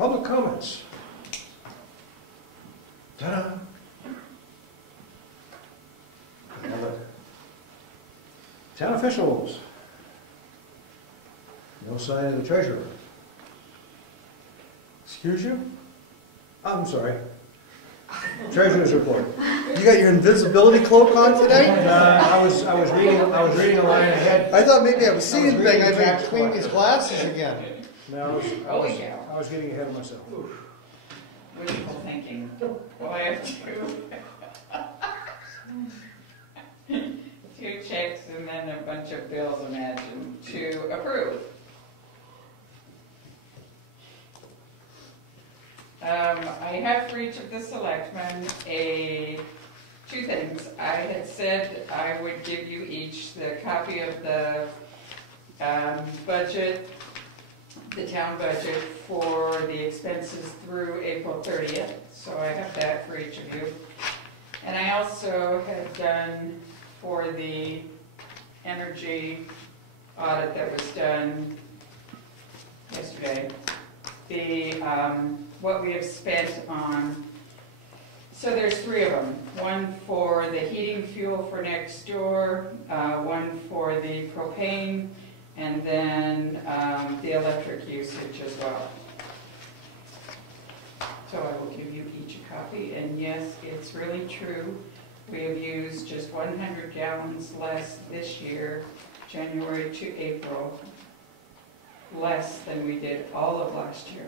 Public comments. Ta-da! Town officials. No sign of the treasurer. Excuse you? I'm sorry. Treasurer's report. You got your invisibility cloak on today? I was reading a line ahead. I thought maybe I was seeing thing. I better clean these glasses again. No, I was getting ahead of myself. Wishful thinking. Well, I have two checks and then a bunch of bills, imagine, to approve. I have for each of the selectmen two things. I had said I would give you each the copy of the budget, the town budget for the expenses through April 30th. So I have that for each of you. And I also had done for the energy audit that was done yesterday, what we have spent on. So there's three of them. One for the heating fuel for next door, one for the propane, and then the electric usage as well. So I will give you each a copy, and yes, it's really true. We have used just 100 gallons less this year, January to April, less than we did all of last year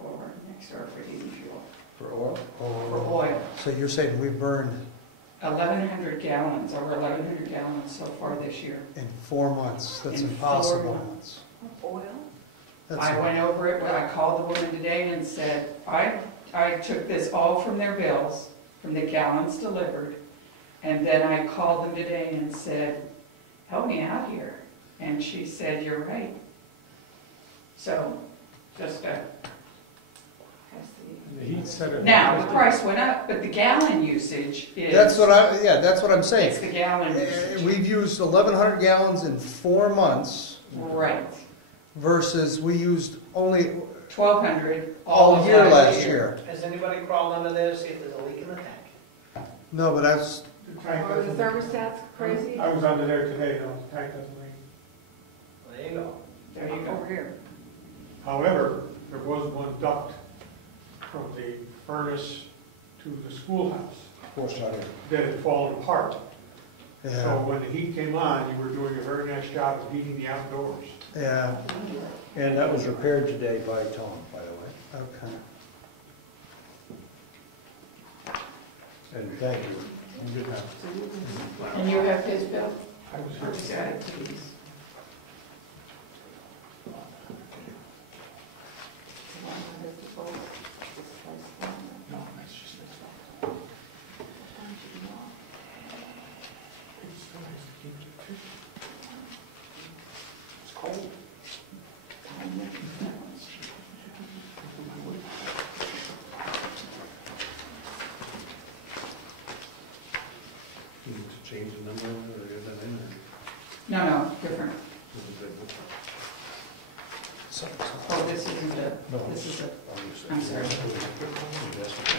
for next door for heating fuel. For oil? For oil. So you're saying we burned 1,100 gallons, over 1,100 gallons so far this year. in 4 months? That's In 4 impossible. months. Oil? I went over it when I called the woman today and said, I took this all from their bills, from the gallons delivered, and then I called them today and said, help me out here. And she said, you're right. So, just now, the price went up, but the gallon usage is... That's what I'm saying. It's the gallon usage. We've used 1,100 gallons in 4 months. Right. Versus we used only 1,200 all year last year. Has anybody crawled under there to see if there's a leak in the tank? No, but that's... Or the thermostat's crazy? I was under there today, no, the tank doesn't leak. Well, there you go. There you go. Over here. However, there was one duct from the furnace to the schoolhouse that had fallen apart. So Yeah. when the heat came on, you were doing a very nice job of heating the outdoors. Yeah. And that was repaired today by Tom, by the way. Okay. And thank you. Good night. And you have his bill? I was I'll just add it to these. No, that's just this one. It's cold. You need to change the number or is that in there? No, different. So, Oh, this isn't the, this is the, I'm sorry.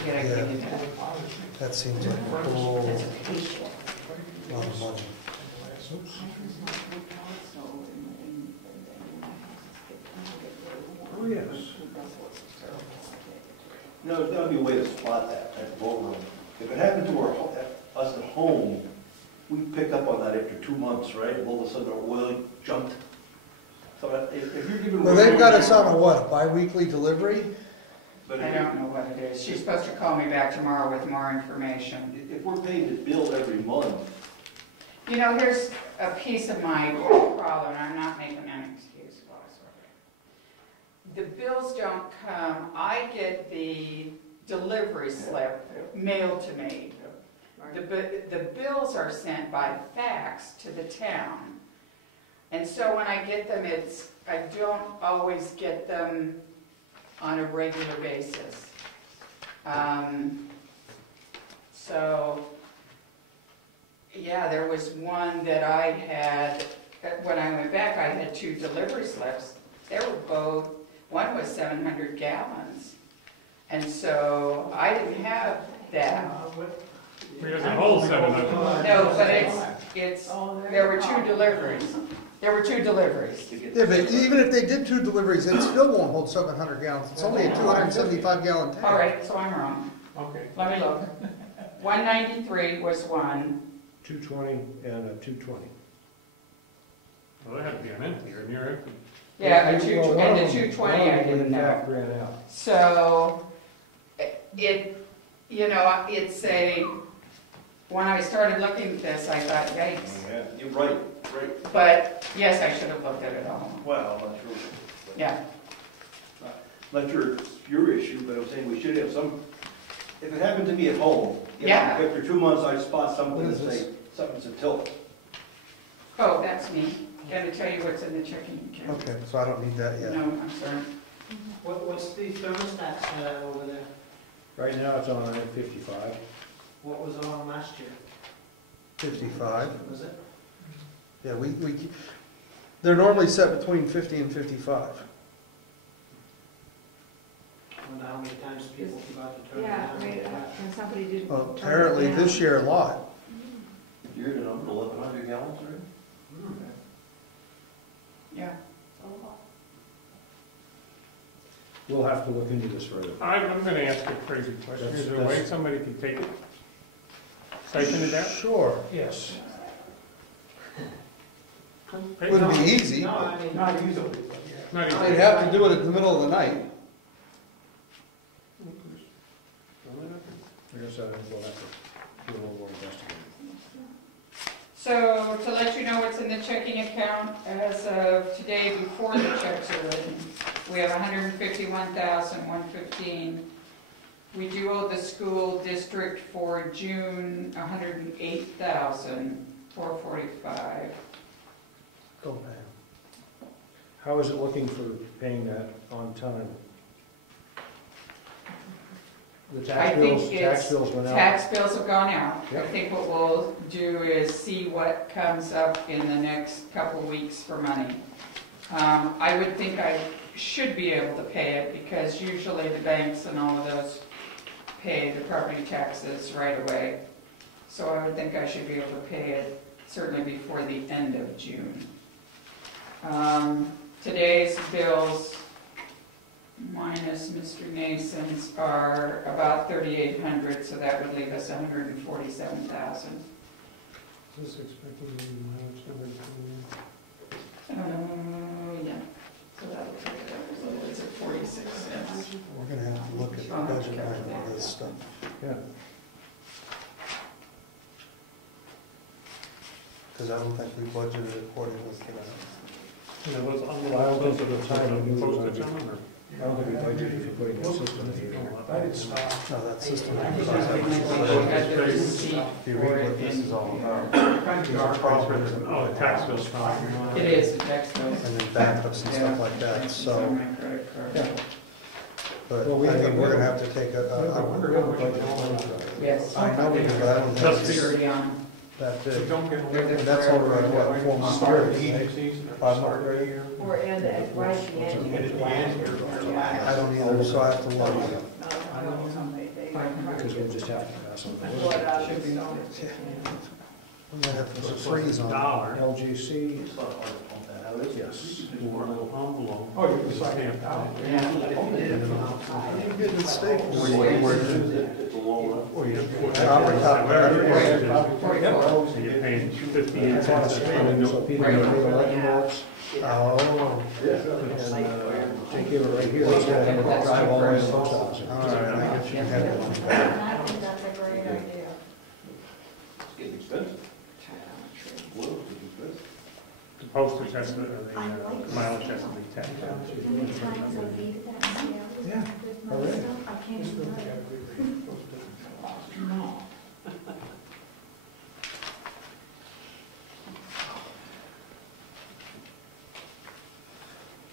Yeah, I gave you that. that seems like a whole That's a patient. lot of money. Oh, yes. No, there's gotta be a way to spot that at the vote room. If it happened to us at home, we pick up on that after 2 months, right? All of a sudden our oil jumped. So if you're giving... Well, they've got us on a what, bi-weekly delivery? But I don't know what it is. She's supposed to call me back tomorrow with more information. if we're paying the bill every month, You know, here's a piece of my problem, and I'm not making an excuse whatsoever. The bills don't come, I get the delivery slip mailed to me. The bills are sent by fax to the town. And so when I get them, I don't always get them on a regular basis. So, yeah, there was one that I had, when I went back, I had 2 delivery slips. They were both, one one was 700 gallons. And so I didn't have that. We have a whole 700. No, but it's, there were 2 deliveries. There were 2 deliveries. Yeah, but even if they did 2 deliveries, it still won't hold 700 gallons. It's only a 275 gallon tank. All right, so I'm wrong. Okay. Let me look. 193 was one. 220 and a 220. Well, that had to be an empty, or near empty. Yeah, a Well, one and the of them- 220 one of I them, didn't in know. fact, ran out. So, it's when I started looking at this, I thought, yikes. Yeah, you're right. But, yes, I should have looked at it all. Well, I'm not sure. Yeah, Not sure it's your issue, but I'm saying we should have some, if it happened to me at home, Yeah. after 2 months I spot something What and is say, this? something's a tilt. oh, that's me. Gotta tell you what's in the checking account. Okay, so I don't need that yet. No, I'm sorry. What's the thermostat over there? Right now, it's on 55. What was on last year? 55. Was it? Yeah, they're normally set between 50 and 55. I wonder how many times people forgot to turn it Yeah, on. right, and somebody didn't. Well, turn it apparently down. this year a lot. You're at a number, 1,100 gallons, right? Yeah. We'll have to look into this further. I'm gonna ask a crazy question. Is there a way somebody can take it? Stipend it out? Sure. Yes. Wouldn't be easy. No, I mean. Not easily, but yeah. Not They'd easily. have to do it in the middle of the night. I guess we'll have to do a little more investigating. So, to let you know what's in the checking account, as of today, before the checks are written, we have 151,115. We do owe the school district for June 108,445. Go ahead. How is it looking for paying that on time? The I tax think bills went out. Tax bills have gone out. I Yep. think what we'll do is see what comes up in the next couple of weeks for money. I would think I should be able to pay it because usually the banks and all of those pay the property taxes right away. So I would think I should be able to pay it certainly before the end of June. Today's bills minus Mr. Nason's are about 3,800, so that would leave us 147,000. Is this expected to be mileage number? Yeah, so that would take it up a little, it's at 46 cents. We're gonna have to look at the budget line and all this stuff. Yeah. Because I don't think we budgeted accordingly for that. You know, those Well, I don't think at the time we knew it was postage gonna on them, or? I don't think we budgeted for putting that system in here. I didn't stop. No, that system. I think I had the receipt If you for read it what this in. is all about, Oh, the tax bill's fine. It is, the tax bill. and then backups and stuff like that, It's so, on my credit card. Yeah. but, Well, I we mean, have- we're gonna have to take We're gonna budget for it. Yes. I know we do, but I don't Just have It's the- already on. that So big. don't get away They're with the That's over at what, 4 months? Start of the Or heating season, or Five start of months. the year. Or end at, right at the end. And at the end, you're I don't either, so I have to look. Because we'll just have to pass on the Should be on. We might have to put a freeze on it. dollar. LGC, It's not hard to pump that out, is it? yes. Or a little envelope. Oh, you can stamp out. Yeah. You get the staples. It's a long one. Or you put Copper top battery. So you're paying 58 cents. So people can pay the lightning bolts, Oh, and take it right here, it's gonna have to drive all the way to the post office. all right, I guess you can have it. I think that's a great idea. It's getting expensive. Well, it's getting expensive. The postage has to, or the mileage has to be taxed. How many times I've eaten that sandwich Yeah, with my already. stuff, I can't even remember.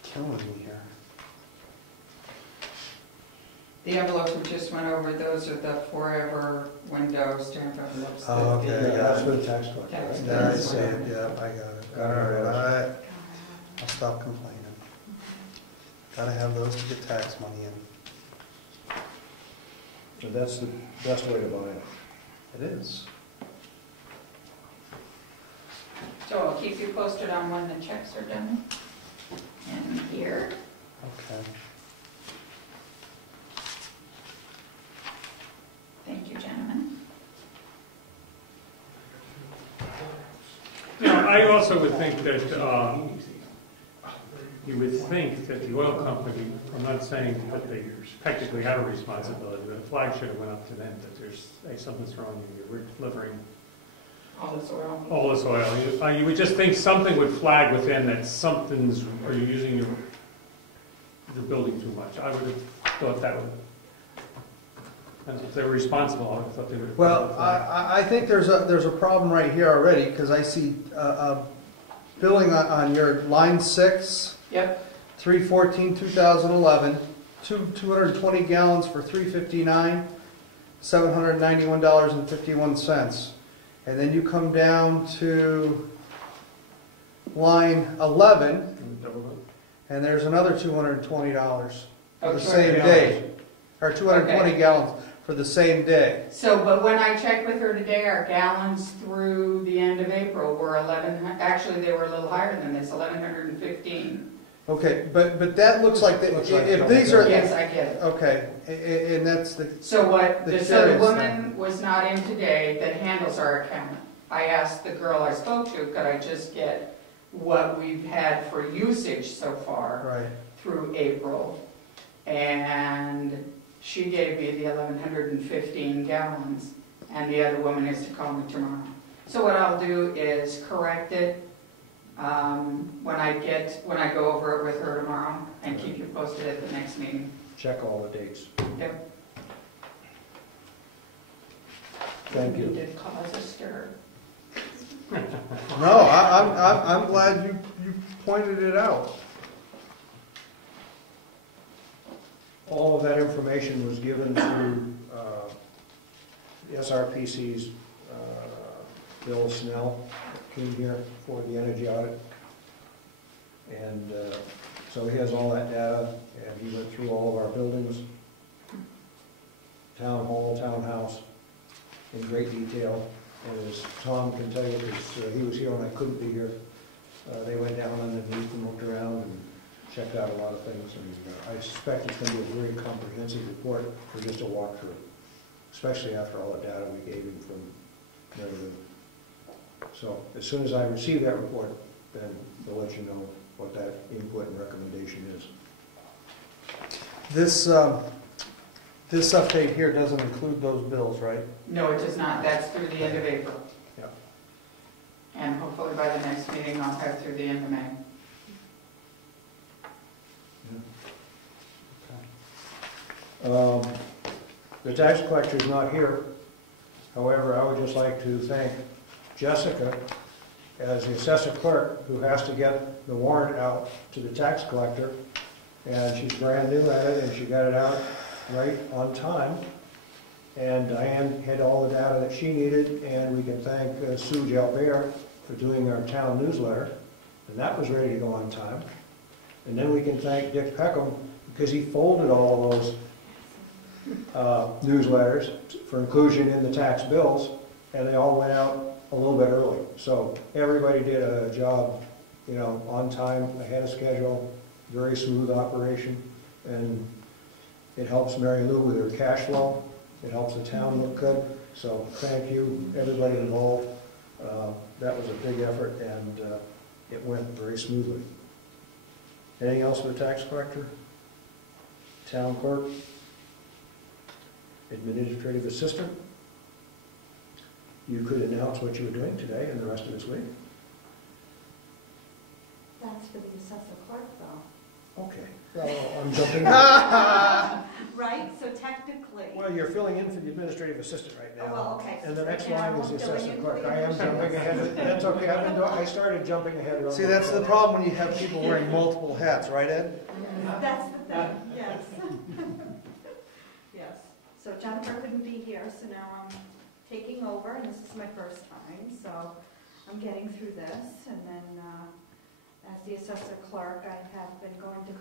Killing me here. The envelopes we just went over, those are the forever window stamp envelopes. that Oh, okay, the, Yeah, that's uh, for the tax collector, Tax right? Yeah, I see it, yeah, I got it. All right, I'll stop complaining. Gotta have those to get tax money in. So that's the best way to buy it. It is. So I'll keep you posted on when the checks are done. And here, Okay. thank you, gentlemen. Now, I also would think that, you would think that the oil company, I'm not saying that they technically have a responsibility, but the flag should have went up to them, that there's, hey, something's wrong, you're delivering All this oil. all this oil. You would just think something would flag within that something's, are you using your building too much? I would have thought that would, and if they were responsible, I would have thought they would. Well, I think there's a problem right here already, because I see billing on your line 6, Yep, 3/14/2011, 220 gallons for $3.59, $791.51. And then you come down to line 11, and there's another $220 for the same day, or 220 gallons for the same day. so, but when I checked with her today, our gallons through the end of April were actually they were a little higher than this, 1,115. Okay, but that looks like, Looks like if these are, Yes, I get it. okay, and that's the, So what, The so the curious woman was not in today that handles our account. I asked the girl I spoke to, could I just get what we've had for usage so far right. through April? And she gave me the 1,115 gallons, and the other woman is to call me tomorrow. So what I'll do is correct it when I go over it with her tomorrow, and keep you posted at the next meeting. Check all the dates. Yep. Thank you. Did cause a stir. No, I'm glad you pointed it out. All of that information was given to the SRPC's Bill Snell, came here for the energy audit. And so he has all that data, and he went through all of our buildings, town hall, townhouse, in great detail. And as Tom can tell you, because he was here when I couldn't be here, they went down underneath and looked around and checked out a lot of things. And I suspect it's going to be a very comprehensive report for just a walkthrough, especially after all the data we gave him from everything. So as soon as I receive that report, then they'll let you know what that input and recommendation is. This update here doesn't include those bills, right? No, it does not. That's through the end of April. Yeah. And hopefully by the next meeting, I'll have through the end of May. The tax collector is not here. However, I would just like to thank Jessica as the assessor clerk who has to get the warrant out to the tax collector. And she's brand new at it, and she got it out right on time. And Diane had all the data that she needed, and we can thank Sue Jalbert for doing our town newsletter. And that was ready to go on time. And then we can thank Dick Peckham because he folded all of those newsletters for inclusion in the tax bills, and they all went out a little bit early. So everybody did a job, you know, on time, ahead of schedule, very smooth operation, and it helps Mary Lou with her cash flow. It helps the town look good. So thank you, everybody involved. That was a big effort, and it went very smoothly. Anything else for the tax collector? Town clerk? Administrative assistant? You could announce what you were doing today and the rest of this week. That's for the assessor clerk though. Okay. Well, I'm jumping. Right, so technically. Well, you're filling in for the administrative assistant right now. Oh, well, okay. And the next And line I'm is the filling assessor in clerk. for the I am jumping ahead. That's okay. I started jumping ahead. See, that's the problem when you have people wearing multiple hats, right, Ed? That's the thing, yes. Yes, so Jennifer couldn't be here, so now I'm taking over, and this is my first time, so I'm getting through this, and then as the assessor clerk, I have been going to